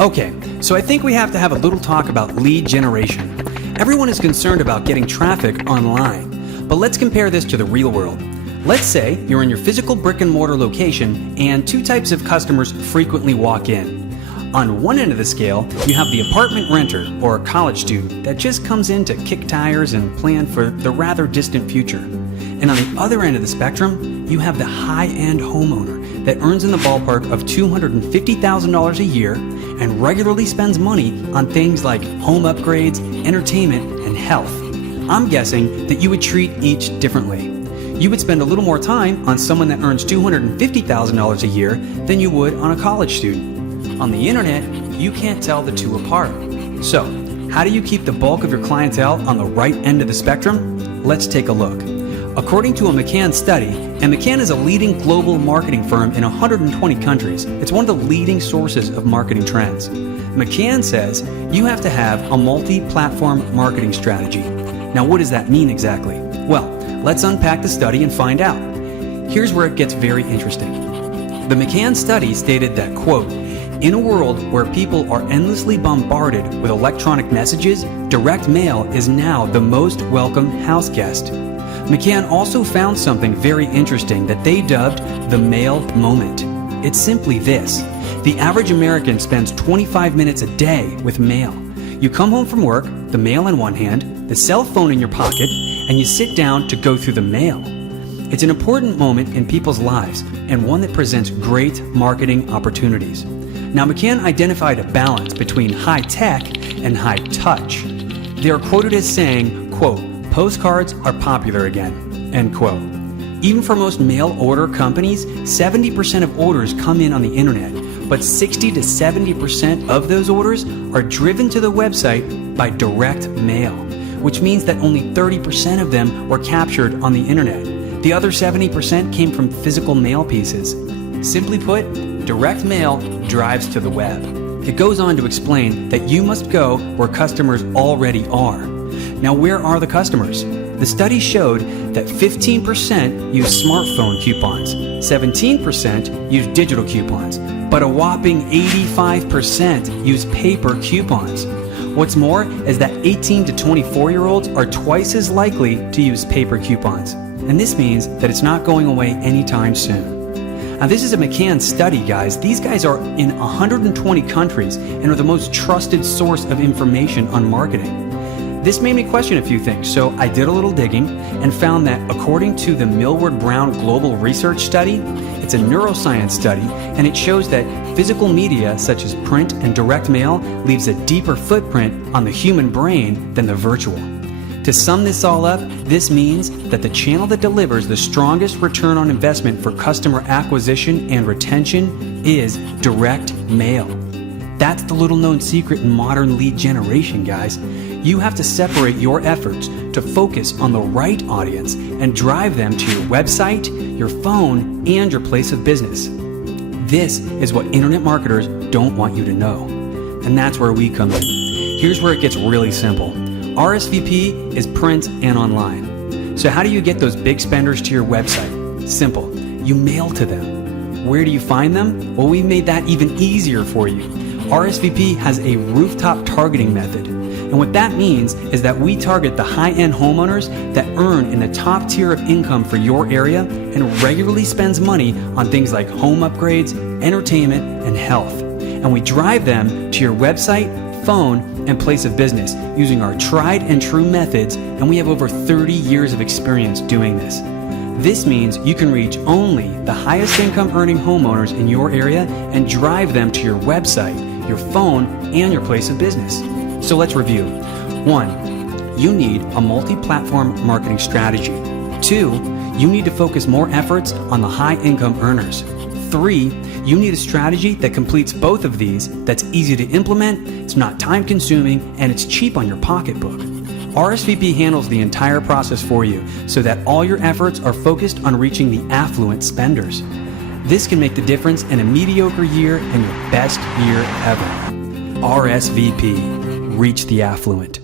Okay, so I think we have to have a little talk about lead generation. Everyone is concerned about getting traffic online, but let's compare this to the real world. Let's say you're in your physical brick and mortar location and two types of customers frequently walk in. On one end of the scale, you have the apartment renter or college student that just comes in to kick tires and plan for the rather distant future. And on the other end of the spectrum, you have the high-end homeowner that earns in the ballpark of $250,000 a year and regularly spends money on things like home upgrades, entertainment, and health. I'm guessing that you would treat each differently. You would spend a little more time on someone that earns $250,000 a year than you would on a college student. On the internet, you can't tell the two apart. So, how do you keep the bulk of your clientele on the right end of the spectrum? Let's take a look. According to a McCann study, and McCann is a leading global marketing firm in 120 countries, it's one of the leading sources of marketing trends. McCann says you have to have a multi-platform marketing strategy. Now, what does that mean exactly? Well, let's unpack the study and find out. Here's where it gets very interesting. The McCann study stated that, quote, in a world where people are endlessly bombarded with electronic messages, direct mail is now the most welcome house guest. McCann also found something very interesting that they dubbed the mail moment. It's simply this. The average American spends 25 minutes a day with mail. You come home from work, the mail in one hand, the cell phone in your pocket, and you sit down to go through the mail. It's an important moment in people's lives and one that presents great marketing opportunities. Now, McCann identified a balance between high tech and high touch. They are quoted as saying, quote, postcards are popular again, end quote. Even for most mail order companies, 70% of orders come in on the internet, but 60 to 70% of those orders are driven to the website by direct mail, which means that only 30% of them were captured on the internet. The other 70% came from physical mail pieces. Simply put, direct mail drives to the web. It goes on to explain that you must go where customers already are. Now, where are the customers? The study showed that 15% use smartphone coupons, 17% use digital coupons, but a whopping 85% use paper coupons. What's more is that 18 to 24-year-olds are twice as likely to use paper coupons. And this means that it's not going away anytime soon. Now, this is a McCann study, guys. These guys are in 120 countries and are the most trusted source of information on marketing. This made me question a few things, so I did a little digging and found that according to the Millward Brown Global Research Study, it's a neuroscience study, and it shows that physical media such as print and direct mail leaves a deeper footprint on the human brain than the virtual. To sum this all up, this means that the channel that delivers the strongest return on investment for customer acquisition and retention is direct mail. That's the little known secret in modern lead generation, guys. You have to separate your efforts to focus on the right audience and drive them to your website, your phone, and your place of business. This is what internet marketers don't want you to know. And that's where we come in. Here's where it gets really simple. RSVP is print and online. So how do you get those big spenders to your website? Simple. You mail to them. Where do you find them? Well, we made that even easier for you. RSVP has a rooftop targeting method. And what that means is that we target the high-end homeowners that earn in the top tier of income for your area and regularly spends money on things like home upgrades, entertainment, and health. And we drive them to your website, phone, and place of business using our tried and true methods, and we have over 30 years of experience doing this. This means you can reach only the highest income earning homeowners in your area and drive them to your website, your phone, and your place of business. So let's review. 1, you need a multi-platform marketing strategy. 2, you need to focus more efforts on the high-income earners. 3, you need a strategy that completes both of these, that's easy to implement, it's not time-consuming, and it's cheap on your pocketbook. RSVP handles the entire process for you so that all your efforts are focused on reaching the affluent spenders. This can make the difference in a mediocre year and your best year ever. RSVP. Reach the affluent.